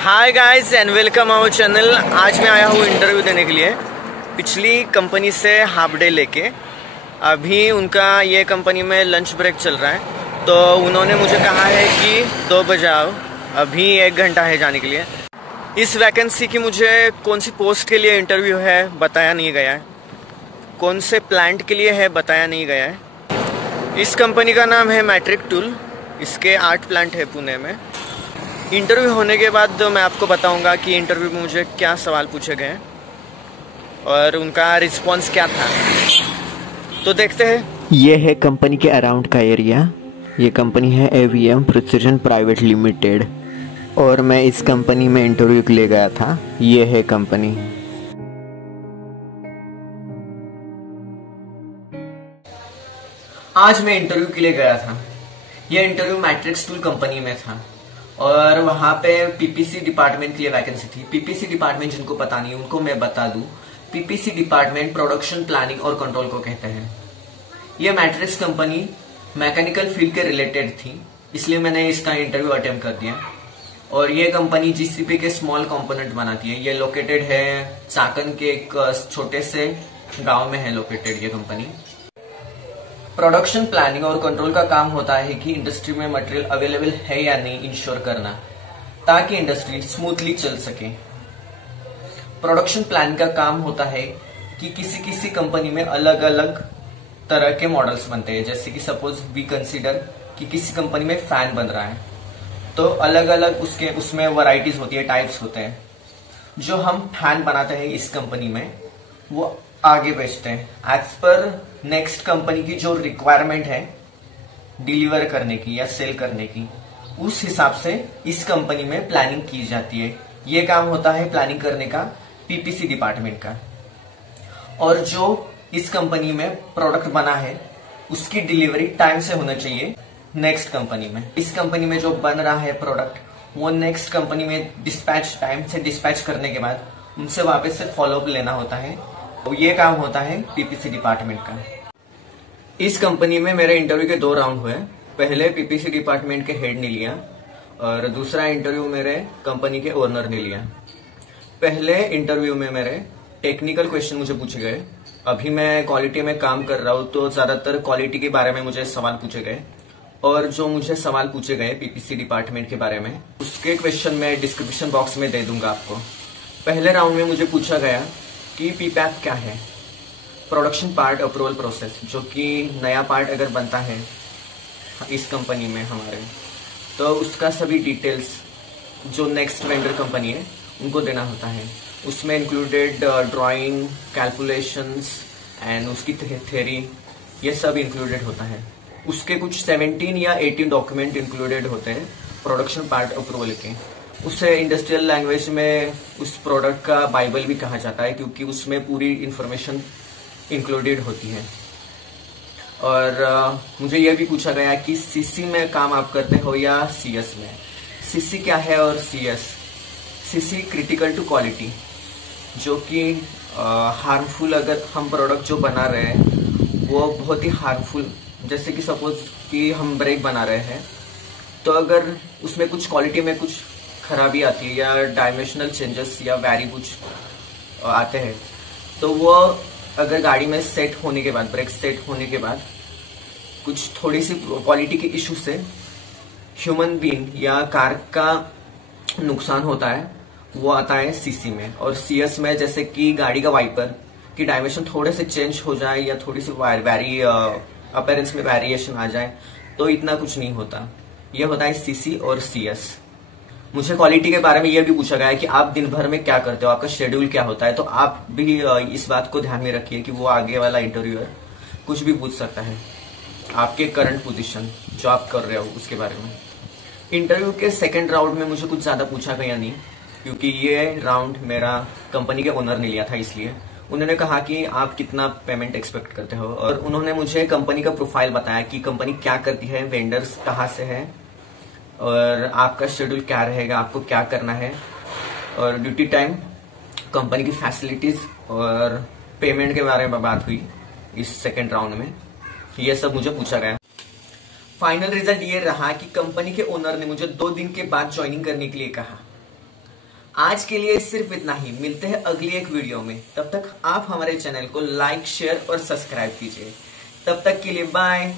Hi guys and welcome our channel. आज मैं आया हूँ इंटरव्यू देने के लिए पिछली कंपनी से हाफ डे लेके। अभी उनका ये कंपनी में लंच ब्रेक चल रहा है, तो उन्होंने मुझे कहा है कि 2 बजे आओ। अभी 1 घंटा है जाने के लिए। इस वैकेंसी की मुझे कौन सी पोस्ट के लिए इंटरव्यू है बताया नहीं गया है, कौन से प्लांट के लिए है बताया नहीं गया है। इस कंपनी का नाम है मैट्रिक टूल। इसके 8 प्लांट है पुणे में। इंटरव्यू होने के बाद मैं आपको बताऊंगा कि इंटरव्यू में मुझे क्या सवाल पूछे गए और उनका रिस्पांस क्या था, तो देखते हैं। ये है कंपनी के अराउंड का एरिया। ये कंपनी है AVM प्रिसिजन प्राइवेट लिमिटेड और मैं इस कंपनी में इंटरव्यू के लिए गया था। ये है कंपनी। आज मैं इंटरव्यू के लिए गया था। यह इंटरव्यू मैट्रिक्स टूल कंपनी में था और वहां पे PPC डिपार्टमेंट के लिए वैकेंसी थी। PPC डिपार्टमेंट जिनको पता नहीं उनको मैं बता दूं, PPC डिपार्टमेंट प्रोडक्शन प्लानिंग और कंट्रोल को कहते हैं। ये मैट्रिक्स कंपनी मैकेनिकल फील्ड के रिलेटेड थी, इसलिए मैंने इसका इंटरव्यू अटेम्प्ट कर दिया। और ये कंपनी GCP के स्मॉल कंपोनेंट बनाती है। ये लोकेटेड है चाकन के एक छोटे से गांव में है लोकेटेड ये कंपनी। प्रोडक्शन प्लानिंग और कंट्रोल का काम होता है कि इंडस्ट्री में मटेरियल अवेलेबल है या नहीं इंश्योर करना, ताकि इंडस्ट्री स्मूथली चल सके। प्रोडक्शन प्लानिंग का काम होता है कि किसी किसी कंपनी में अलग अलग तरह के मॉडल्स बनते हैं। जैसे कि सपोज वी कंसीडर कि किसी कंपनी में फैन बन रहा है, तो अलग अलग उसमें वैरायटीज होती है, टाइप्स होते हैं। जो हम फैन बनाते हैं इस कंपनी में वो आगे बेचते हैं एज पर नेक्स्ट कंपनी की जो रिक्वायरमेंट है डिलीवर करने की या सेल करने की, उस हिसाब से इस कंपनी में प्लानिंग की जाती है। ये काम होता है प्लानिंग करने का PPC डिपार्टमेंट का। और जो इस कंपनी में प्रोडक्ट बना है उसकी डिलीवरी टाइम से होना चाहिए नेक्स्ट कंपनी में। इस कंपनी में जो बन रहा है प्रोडक्ट वो नेक्स्ट कंपनी में डिस्पैच टाइम से डिस्पैच करने के बाद उनसे वापस से फॉलोअप लेना होता है। तो ये काम होता है PPC डिपार्टमेंट का। इस कंपनी में मेरे इंटरव्यू के 2 राउंड हुए। पहले PPC डिपार्टमेंट के हेड ने लिया और दूसरा इंटरव्यू मेरे कंपनी के ओनर ने लिया। पहले इंटरव्यू में मेरे टेक्निकल क्वेश्चन मुझे पूछे गए। अभी मैं क्वालिटी में काम कर रहा हूँ, तो ज्यादातर क्वालिटी के बारे में मुझे सवाल पूछे गए। और जो मुझे सवाल पूछे गए PPC डिपार्टमेंट के बारे में, उसके क्वेश्चन मैं डिस्क्रिप्शन बॉक्स में दे दूंगा आपको। पहले राउंड में मुझे पूछा गया कि PPAP क्या है, प्रोडक्शन पार्ट अप्रूवल प्रोसेस, जो कि नया पार्ट अगर बनता है इस कंपनी में हमारे, तो उसका सभी डिटेल्स जो नेक्स्ट वेंडर कंपनी है उनको देना होता है। उसमें इंक्लूडेड ड्राइंग, कैलकुलेशंस एंड उसकी थ्योरी, ये सब इंक्लूडेड होता है। उसके कुछ 17 या 18 डॉक्यूमेंट इंक्लूडेड होते हैं प्रोडक्शन पार्ट अप्रूवल के। उसे इंडस्ट्रियल लैंग्वेज में उस प्रोडक्ट का बाइबल भी कहा जाता है, क्योंकि उसमें पूरी इंफॉर्मेशन इंक्लूडेड होती है। और मुझे यह भी पूछा गया कि CC में काम आप करते हो या CS में। CC क्या है और CS? CC critical to quality, जो कि हार्मफुल, अगर हम प्रोडक्ट जो बना रहे हैं वो बहुत ही हार्मफुल, जैसे कि सपोज कि हम ब्रेक बना रहे हैं, तो अगर उसमें कुछ क्वालिटी में कुछ खराबी आती है या डायमेंशनल चेंजेस या वैरी कुछ आते हैं, तो वो अगर गाड़ी में सेट होने के बाद, ब्रेक सेट होने के बाद कुछ थोड़ी सी क्वालिटी के इश्यू से ह्यूमन बीइंग या कार का नुकसान होता है, वो आता है CC में। और CS में जैसे कि गाड़ी का वाइपर की डायमेंशन थोड़े से चेंज हो जाए या थोड़ी सी अपीयरेंस में वेरिएशन आ जाए, तो इतना कुछ नहीं होता। यह होता है CC और CS। मुझे क्वालिटी के बारे में यह भी पूछा गया है कि आप दिन भर में क्या करते हो, आपका शेड्यूल क्या होता है। तो आप भी इस बात को ध्यान में रखिए कि वो आगे वाला इंटरव्यूअर कुछ भी पूछ सकता है, आपके करंट पोजीशन जो आप कर रहे हो उसके बारे में। इंटरव्यू के 2nd राउंड में मुझे कुछ ज्यादा पूछा गया नहीं, क्योंकि ये राउंड मेरा कंपनी के ओनर ने लिया था। इसलिए उन्होंने कहा कि आप कितना पेमेंट एक्सपेक्ट करते हो, और उन्होंने मुझे कंपनी का प्रोफाइल बताया कि कंपनी क्या करती है, वेंडर्स कहाँ से है, और आपका शेड्यूल क्या रहेगा, आपको क्या करना है, और ड्यूटी टाइम, कंपनी की फैसिलिटीज और पेमेंट के बारे में बात हुई इस 2nd राउंड में। ये सब मुझे पूछा गया। फाइनल रिजल्ट ये रहा कि कंपनी के ओनर ने मुझे 2 दिन के बाद ज्वाइनिंग करने के लिए कहा। आज के लिए सिर्फ इतना ही, मिलते हैं अगली एक वीडियो में। तब तक आप हमारे चैनल को लाइक, शेयर और सब्सक्राइब कीजिए। तब तक के लिए बाय।